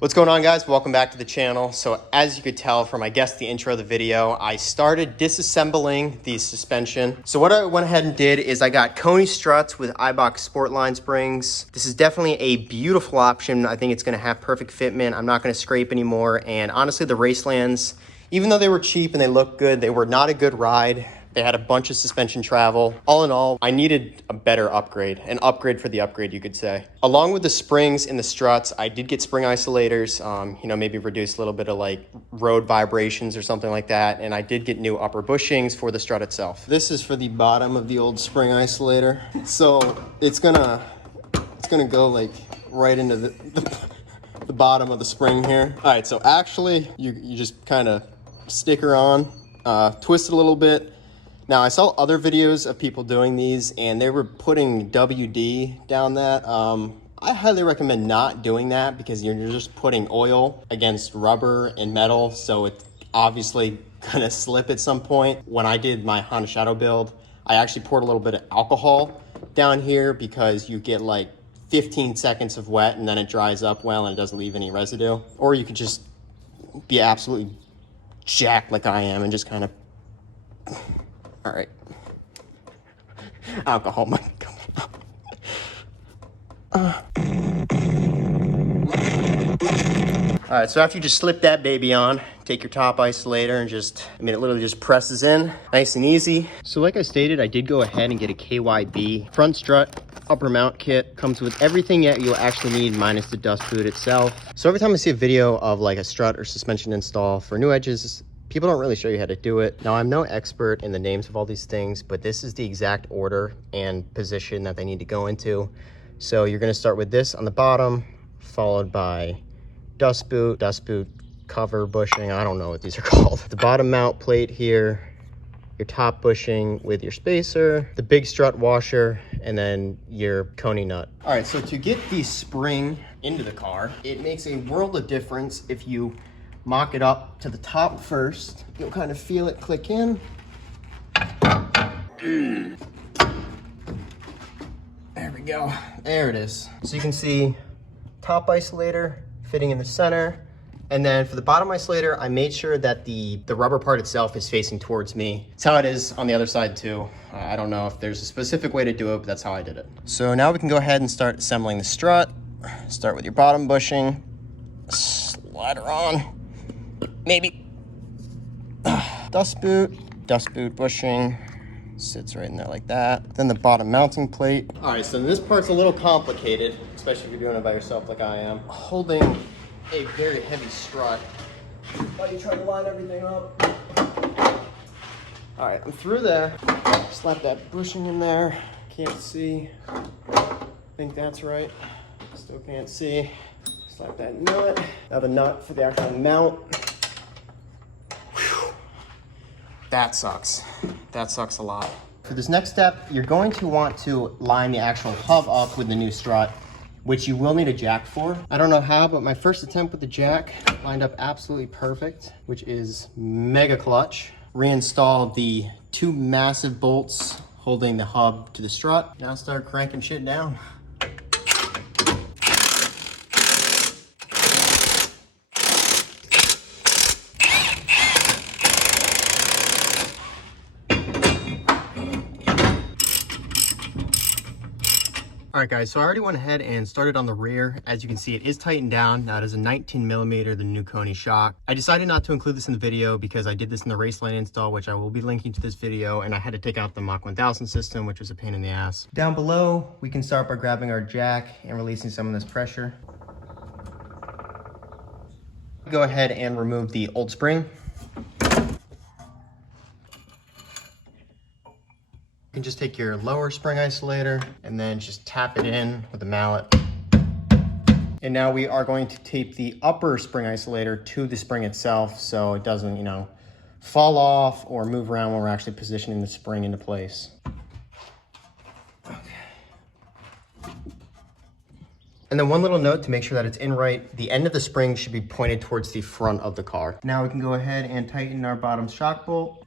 What's going on, guys? Welcome back to the channel. So as you could tell from, I guess, the intro of the video, I started disassembling the suspension. So what I went ahead and did is I got Koni Struts with Eibach Sportline springs. This is definitely a beautiful option. I think it's gonna have perfect fitment. I'm not gonna scrape anymore. And honestly, the Racelands, even though they were cheap and they looked good, they were not a good ride. They had a bunch of suspension travel. All in all, I needed a better upgrade, an upgrade for the upgrade, you could say. Along with the springs and the struts, I did get spring isolators, maybe reduce a little bit of like road vibrations or something like that. And I did get new upper bushings for the strut itself. This is for the bottom of the old spring isolator. So it's gonna go like right into the bottom of the spring here. All right, so actually you just kind of stick her on, twist it a little bit. Now, I saw other videos of people doing these, and they were putting WD down that. I highly recommend not doing that because you're just putting oil against rubber and metal, so it's obviously gonna slip at some point. When I did my Honda Shadow build, I actually poured a little bit of alcohol down here because you get like 15 seconds of wet and then it dries up well and it doesn't leave any residue. Or you could just be absolutely jacked like I am and just kind of... All right, alcohol might come up. All right, so after you just slip that baby on, take your top isolator and it literally just presses in, nice and easy. So like I stated, I did go ahead and get a KYB front strut upper mount kit. Comes with everything that you'll actually need minus the dust boot itself. So every time I see a video of like a strut or suspension install for new edges, people don't really show you how to do it. Now, I'm no expert in the names of all these things, but this is the exact order and position that they need to go into. So you're gonna start with this on the bottom, followed by dust boot cover bushing. I don't know what these are called. The bottom mount plate here, your top bushing with your spacer, the big strut washer, and then your Koni nut. All right, so to get the spring into the car, it makes a world of difference if you mock it up to the top first. You'll kind of feel it click in. There we go. There it is. So you can see top isolator fitting in the center. And then for the bottom isolator, I made sure that the rubber part itself is facing towards me. It's how it is on the other side too. I don't know if there's a specific way to do it, but that's how I did it. So now we can go ahead and start assembling the strut. Start with your bottom bushing, slide her on. Maybe dust boot bushing sits right in there like that. Then the bottom mounting plate. All right, so this part's a little complicated, especially if you're doing it by yourself like I am. Holding a very heavy strut while you try to line everything up. All right, I'm through there. Slap that bushing in there. Can't see. I think that's right. Still can't see. Slap that nut. Now the nut for the actual mount. That sucks. That sucks a lot. For this next step, you're going to want to line the actual hub up with the new strut, which you will need a jack for. I don't know how, but my first attempt with the jack lined up absolutely perfect, which is mega clutch. Reinstalled the two massive bolts holding the hub to the strut. Now start cranking shit down. All right guys, so I already went ahead and started on the rear. As you can see, it is tightened down. Now it is a 19 millimeter, the new Koni shock. I decided not to include this in the video because I did this in the Raceline install, which I will be linking to this video, and I had to take out the Mach 1000 system, which was a pain in the ass. Down below, we can start by grabbing our jack and releasing some of this pressure. Go ahead and remove the old spring. You can just take your lower spring isolator and then just tap it in with a mallet. And now we are going to tape the upper spring isolator to the spring itself so it doesn't, fall off or move around when we're actually positioning the spring into place. Okay. And then one little note to make sure that it's in right, the end of the spring should be pointed towards the front of the car. Now we can go ahead and tighten our bottom shock bolt.